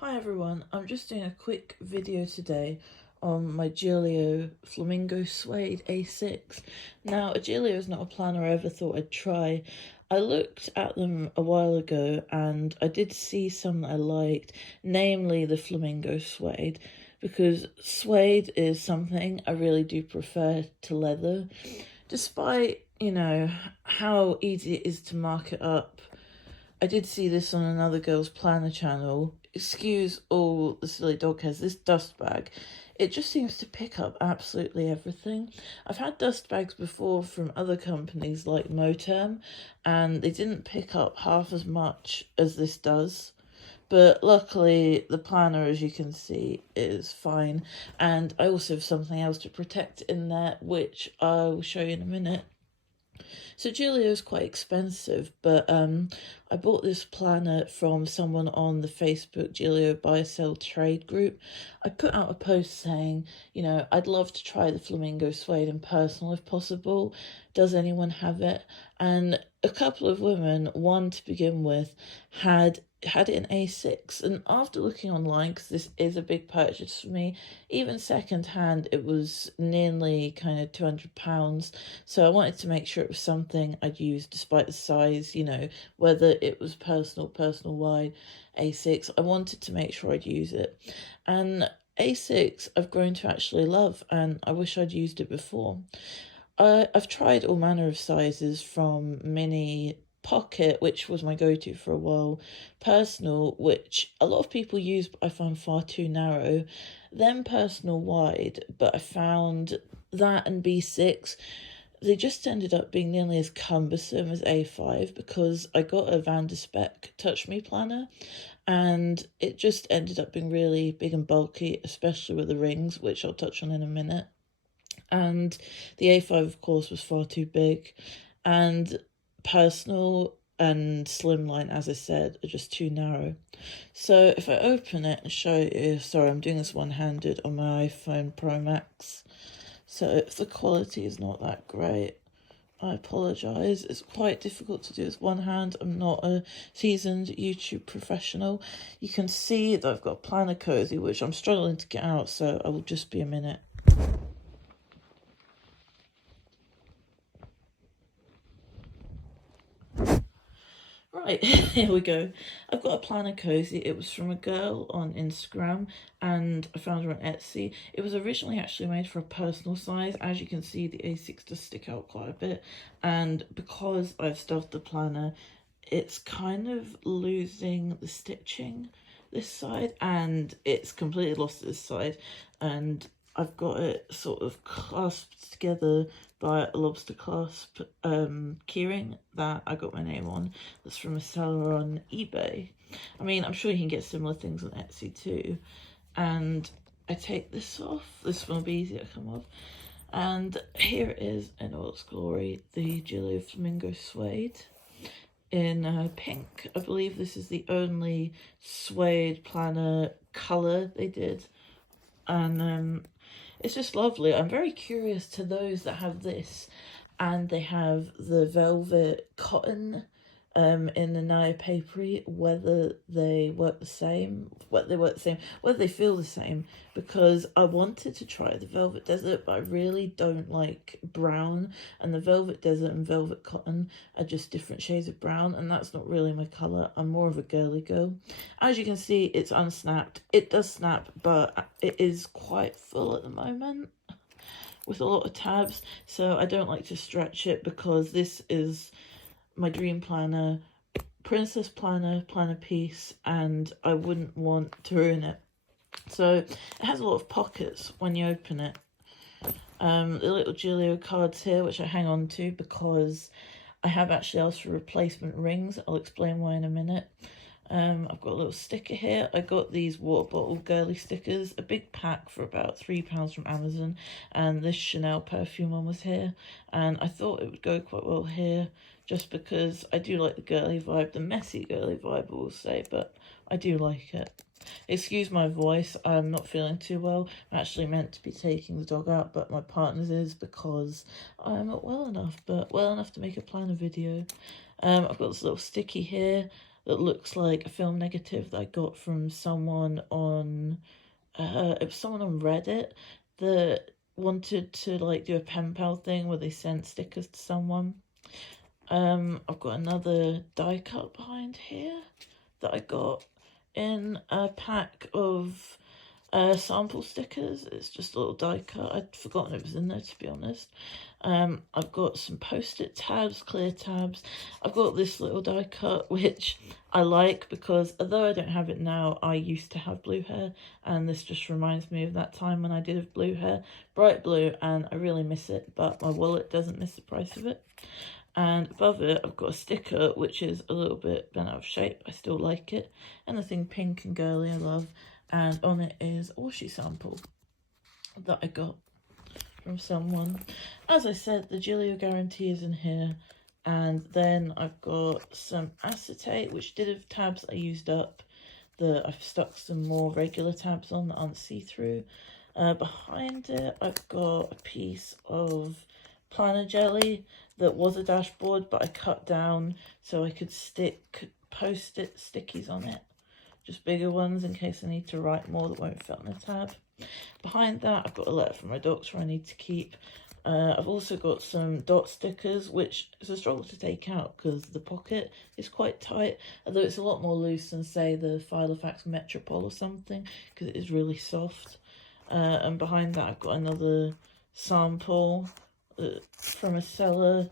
Hi everyone, I'm just doing a quick video today on my Gillio Flamingo Suede A6. Now, a Gillio is not a planner I ever thought I'd try. I looked at them a while ago and I did see some that I liked, namely the Flamingo Suede, because suede is something I really do prefer to leather. Despite, how easy it is to mark it up, I did see this on another girl's planner channel. Excuse all the silly dog hairs. This dust bag, it just seems to pick up absolutely everything. I've had dust bags before from other companies like Moterm, and they didn't pick up half as much as this does. But luckily, the planner, as you can see, is fine. And I also have something else to protect in there, which I will show you in a minute. So Gillio is quite expensive, but I bought this planner from someone on the Facebook Gillio Buy Sell Trade group. I put out a post saying, I'd love to try the Flamingo Suede in personal if possible. Does anyone have it? And a couple of women, one to begin with, had it in A6, and after looking online, because this is a big purchase for me, even second hand, it was nearly kind of £200. So I wanted to make sure it was something I'd use despite the size, whether it was personal wide, A6. I wanted to make sure I'd use it. And A6 I've grown to actually love, and I wish I'd used it before. I've tried all manner of sizes, from mini, pocket, which was my go-to for a while, personal, which a lot of people use but I find far too narrow, then personal wide, but I found that and B6, they just ended up being nearly as cumbersome as A5, because I got a Van de Spek Touch Me planner and it just ended up being really big and bulky, especially with the rings, which I'll touch on in a minute. And the A5, of course, was far too big, and personal and slimline, as I said, are just too narrow. So if I open it and show you, sorry, I'm doing this one-handed on my iPhone Pro Max, so if the quality is not that great, I apologise. It's quite difficult to do with one hand. I'm not a seasoned YouTube professional. You can see that I've got a planner cozy, which I'm struggling to get out, so I will just be a minute. Right, here we go. I've got a planner cozy. It was from a girl on Instagram and I found her on Etsy. It was originally actually made for a personal size. As you can see, the A6 does stick out quite a bit. And because I've stuffed the planner, it's kind of losing the stitching this side, and it's completely lost this side. And I've got it sort of clasped together by a lobster clasp keyring that I got my name on. That's from a seller on eBay. I mean, I'm sure you can get similar things on Etsy too. And I take this off. This one will be easier to come off. And here it is in all its glory, the Gillio Flamingo Suede in pink. I believe this is the only suede planner colour they did. And it's just lovely. I'm very curious to those that have this and they have the velvet cotton in the Naya papery, whether they work the same, whether they feel the same, because I wanted to try the Velvet Desert, but I really don't like brown, and the Velvet Desert and Velvet Cotton are just different shades of brown, and that's not really my colour. I'm more of a girly girl. As you can see, it's unsnapped. It does snap, but it is quite full at the moment with a lot of tabs, so I don't like to stretch it, because this is my dream planner, princess planner, planner piece, and I wouldn't want to ruin it. So it has a lot of pockets when you open it. The little Gillio cards here, which I hang on to because I have actually asked for replacement rings. I'll explain why in a minute. I've got a little sticker here. I got these water bottle girly stickers, a big pack for about £3 from Amazon, and this Chanel perfume one was here, and I thought it would go quite well here, just because I do like the girly vibe, the messy girly vibe, I will say, but I do like it. Excuse my voice, I'm not feeling too well. I'm actually meant to be taking the dog out, but my partner's is, because I'm not well enough, but well enough to make a planner video. I've got this little sticky here. that looks like a film negative that I got from someone on, it was someone on Reddit that wanted to like do a pen pal thing where they sent stickers to someone. I've got another die cut behind here that I got in a pack of sample stickers. It's just a little die cut. I'd forgotten it was in there, to be honest. I've got some post-it tabs, clear tabs. I've got this little die cut, which I like because although I don't have it now, I used to have blue hair, and this just reminds me of that time when I did have blue hair, bright blue, and I really miss it, but my wallet doesn't miss the price of it. And above it, I've got a sticker, which is a little bit bent out of shape. I still like it. Anything pink and girly, I love. And on it is a washi sample that I got from someone. As I said, the Gillio guarantee is in here. And then I've got some acetate, which did have tabs I used up, that I've stuck some more regular tabs on that aren't see-through. Behind it, I've got a piece of planner jelly that was a dashboard, but I cut down so I could stick post-it stickies on it. Just bigger ones in case I need to write more that won't fit on the tab. Behind that, I've got a letter from my doctor I need to keep. I've also got some dot stickers, which is a struggle to take out because the pocket is quite tight, although it's a lot more loose than, say, the Filofax Metropole or something, because it is really soft. And behind that, I've got another sample from a seller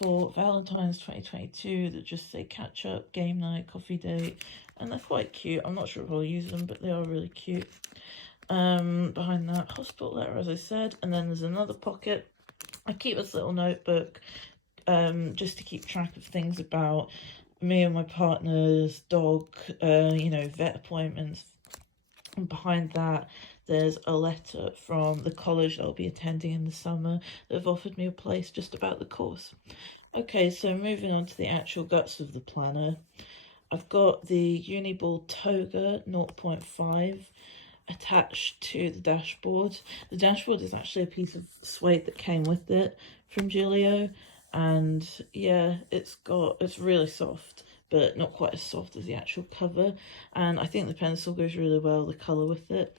for Valentine's 2022 that just say catch up, game night, coffee date, and they're quite cute. I'm not sure if I'll use them, but they are really cute. Behind that, hospital letter, as I said, and then there's another pocket. I keep this little notebook just to keep track of things about me and my partner's dog, you know, vet appointments. And behind that, there's a letter from the college I'll be attending in the summer that have offered me a place just about the course. Okay, so moving on to the actual guts of the planner. I've got the Uniball Toga 0.5 attached to the dashboard. The dashboard is actually a piece of suede that came with it from Gillio, and yeah, it's really soft, but not quite as soft as the actual cover, and I think the pencil goes really well, the colour with it.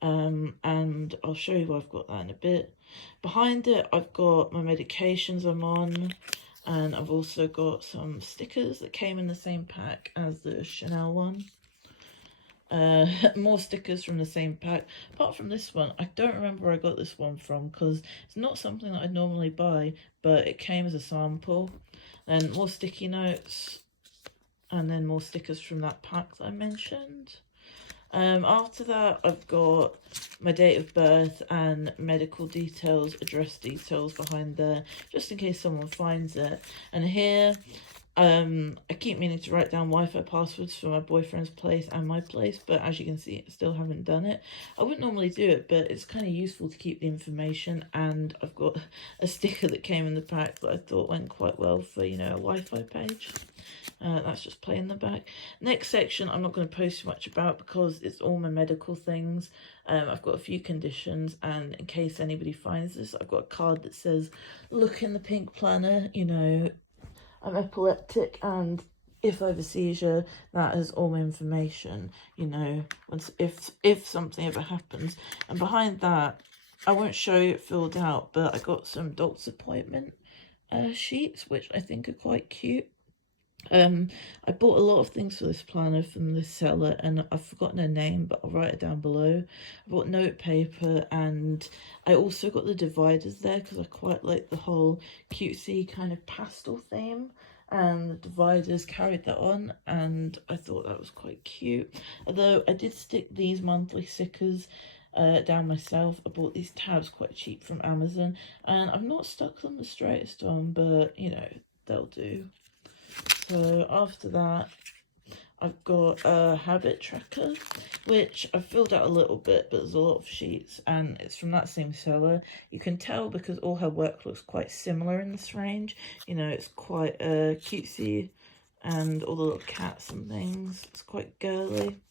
And I'll show you why I've got that in a bit. Behind it, I've got my medications I'm on, and I've also got some stickers that came in the same pack as the Chanel one. More stickers from the same pack. Apart from this one, I don't remember where I got this one from because it's not something that I'd normally buy, but it came as a sample. Then more sticky notes, and then more stickers from that pack that I mentioned. After that, I've got my date of birth and medical details, address details behind there, just in case someone finds it. And here, I keep meaning to write down Wi-Fi passwords for my boyfriend's place and my place, but as you can see, I still haven't done it. I wouldn't normally do it, but it's kind of useful to keep the information, and I've got a sticker that came in the pack that I thought went quite well for, you know, a Wi-Fi page. That's just plain in the back. Next section I'm not going to post too much about because it's all my medical things. I've got a few conditions, and in case anybody finds this, I've got a card that says look in the pink planner, you know, I'm epileptic, and if I have a seizure, that is all my information, you know, if something ever happens. And behind that, I won't show you it filled out, but I got some doctor's appointment sheets, which I think are quite cute. I bought a lot of things for this planner from this seller, and I've forgotten her name, but I'll write it down below. I bought note paper, and I also got the dividers there because I quite like the whole cutesy kind of pastel theme, and the dividers carried that on, and I thought that was quite cute. Although I did stick these monthly stickers down myself. I bought these tabs quite cheap from Amazon, and I've not stuck them the straightest on, but you know, they'll do. So after that, I've got a habit tracker, which I've filled out a little bit, but there's a lot of sheets, and it's from that same seller. You can tell because all her work looks quite similar in this range. You know, it's quite cutesy, and all the little cats and things. It's quite girly.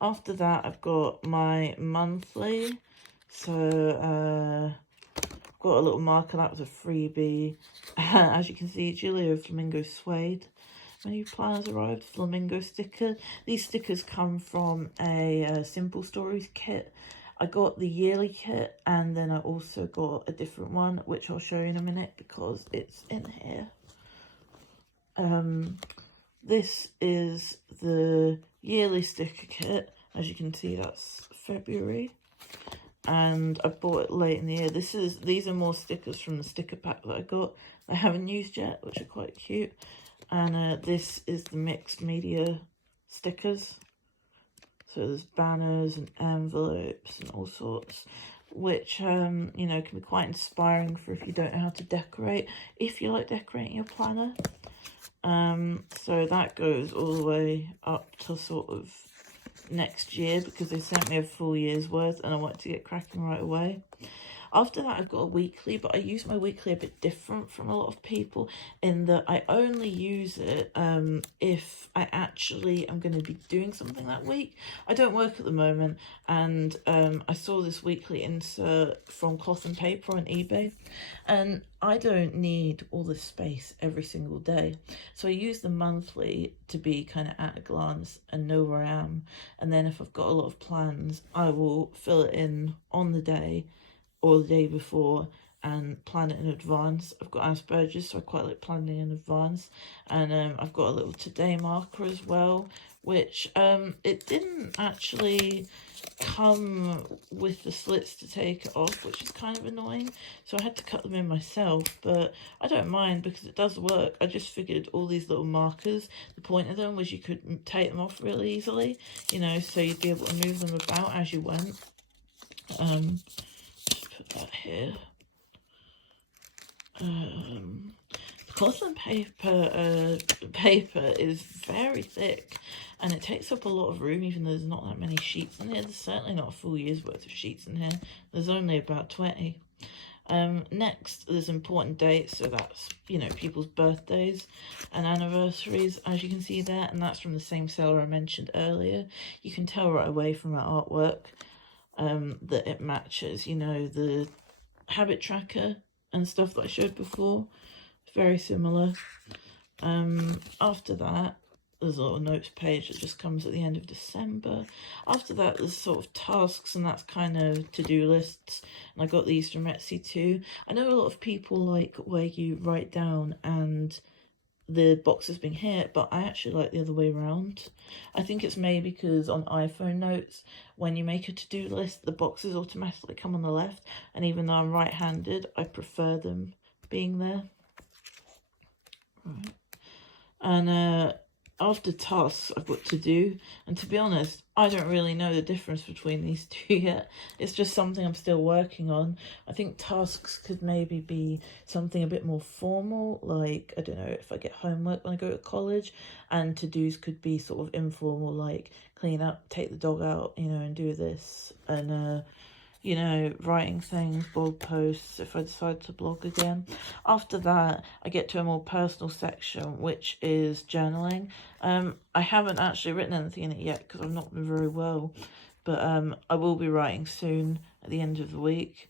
After that, I've got my monthly. So, got a little marker, that was a freebie. As you can see, Gillio Flamingo suede. my new planners arrived, Flamingo sticker. These stickers come from a Simple Stories kit. I got the yearly kit, and then I also got a different one, which I'll show you in a minute because it's in here. This is the yearly sticker kit. As you can see, that's February. And I bought it late in the year. These are more stickers from the sticker pack that I got. I haven't used yet, which are quite cute. And this is the mixed media stickers. So there's banners and envelopes and all sorts, which you know, can be quite inspiring for if you don't know how to decorate. If you like decorating your planner, so that goes all the way up to sort of next year because they sent me a full year's worth and I wanted to get cracking right away. After that, I've got a weekly, but I use my weekly a bit different from a lot of people in that I only use it if I actually am going to be doing something that week. I don't work at the moment, and I saw this weekly insert from Cloth and Paper on eBay, and I don't need all this space every single day. So I use the monthly to be kind of at a glance and know where I am. And then if I've got a lot of plans, I will fill it in on the day or the day before and plan it in advance. I've got Asperger's, so I quite like planning in advance. And I've got a little today marker as well, which it didn't actually come with the slits to take it off, which is kind of annoying. So I had to cut them in myself, but I don't mind because it does work. I just figured all these little markers, the point of them was you could take them off really easily, you know, so you'd be able to move them about as you went. Put that here. The cloth and paper is very thick and it takes up a lot of room, even though there's not that many sheets in here. There's certainly not a full year's worth of sheets in here. There's only about 20. Next, there's important dates, so that's, you know, people's birthdays and anniversaries, as you can see there, and that's from the same seller I mentioned earlier. You can tell right away from that artwork that it matches, you know, the habit tracker and stuff that I showed before. Very similar. After that, there's a little notes page that just comes at the end of December. After that, there's sort of tasks, and that's kind of to-do lists. And I got these from Etsy too. I know a lot of people like where you write down and the boxes being hit, but I actually like the other way around. I think it's maybe because on iPhone notes, when you make a to-do list, the boxes automatically come on the left, and even though I'm right-handed, I prefer them being there. Right. And after tasks, I've got to do, and to be honest, I don't really know the difference between these two yet. It's just something I'm still working on. I think tasks could maybe be something a bit more formal, like, I don't know, if I get homework when I go to college, and to-dos could be sort of informal, like clean up, take the dog out, you know, and do this, and you know, writing things, blog posts, if I decide to blog again. After that, I get to a more personal section, which is journaling. I haven't actually written anything in it yet because I've not been very well, but I will be writing soon at the end of the week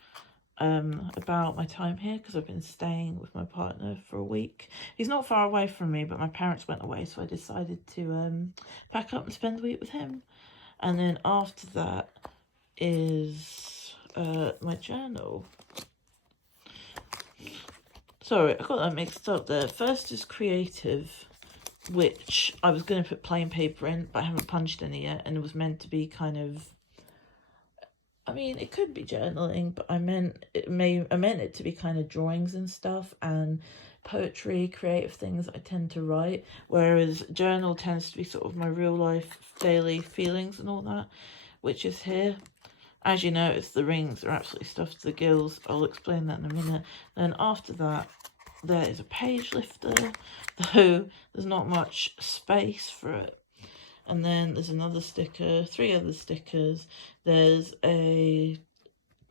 about my time here, because I've been staying with my partner for a week. He's not far away from me, but my parents went away, so I decided to pack up and spend the week with him. And then after that is my journal. Sorry, I got that mixed up there. First is creative, which I was going to put plain paper in, but I haven't punched any yet, and it was meant to be kind of, I mean, it could be journaling, but I meant it to be kind of drawings and stuff, and poetry, creative things I tend to write, whereas journal tends to be sort of my real life daily feelings and all that, which is here. As you notice, the rings are absolutely stuffed to the gills. I'll explain that in a minute. Then after that, there is a page lifter, though there's not much space for it. And then there's another sticker, 3 other stickers. There's a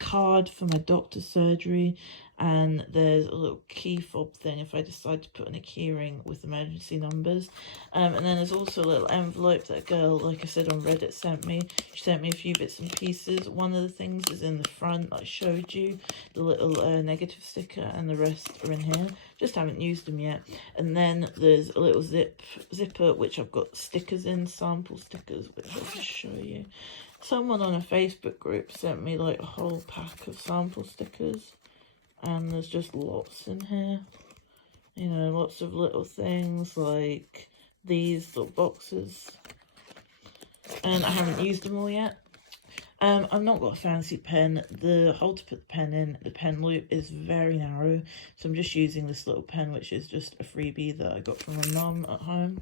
card for my doctor's surgery, and there's a little key fob thing if I decide to put in a key ring with emergency numbers. And then there's also a little envelope that a girl, like I said, on Reddit sent me. She sent me a few bits and pieces. One of the things is in the front that I showed you, the little negative sticker, and the rest are in here. Just haven't used them yet. And then there's a little zipper which I've got stickers in, sample stickers, which I'll just show you. Someone on a Facebook group sent me like a whole pack of sample stickers, and there's just lots in here. You know, lots of little things like these little boxes, and I haven't used them all yet. I've not got a fancy pen. The hole to put the pen in, the pen loop is very narrow, so I'm just using this little pen, which is just a freebie that I got from my mum at home.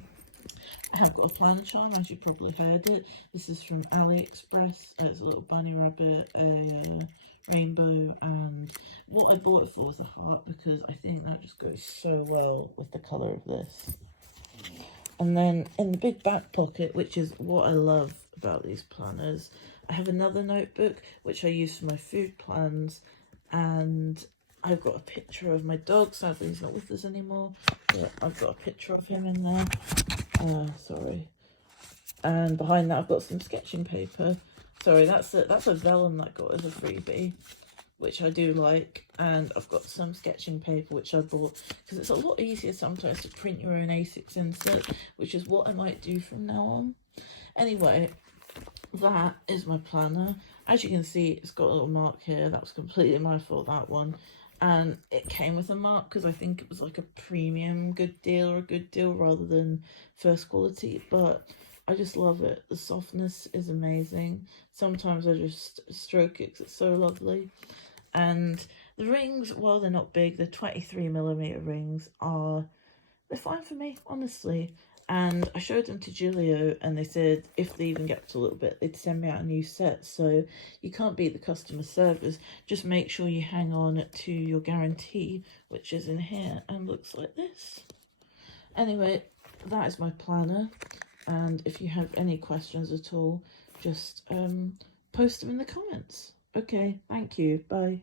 I have got a planner charm, as you've probably heard it. This is from AliExpress. It's a little bunny rabbit, a rainbow, and what I bought it for was a heart, because I think that just goes so well with the colour of this. And then in the big back pocket, which is what I love about these planners, I have another notebook which I use for my food plans, and I've got a picture of my dog. Sadly he's not with us anymore, but I've got a picture of him in there. Sorry. And behind that I've got some sketching paper. Sorry, that's a vellum that I got as a freebie, which I do like. And I've got some sketching paper which I bought because it's a lot easier sometimes to print your own A6 insert, which is what I might do from now on. Anyway, that is my planner. As you can see, it's got a little mark here. That was completely my fault, that one. And it came with a mark because I think it was like a premium good deal, or a good deal rather than first quality, but I just love it. The softness is amazing. Sometimes I just stroke it because it's so lovely. And the rings, while they're not big, the 23mm rings they're fine for me, honestly. And I showed them to Gillio, and they said if they even get up to a little bit, they'd send me out a new set. So you can't beat the customer service. Just make sure you hang on to your guarantee, which is in here and looks like this. Anyway, that is my planner. And if you have any questions at all, just post them in the comments. Okay, thank you. Bye.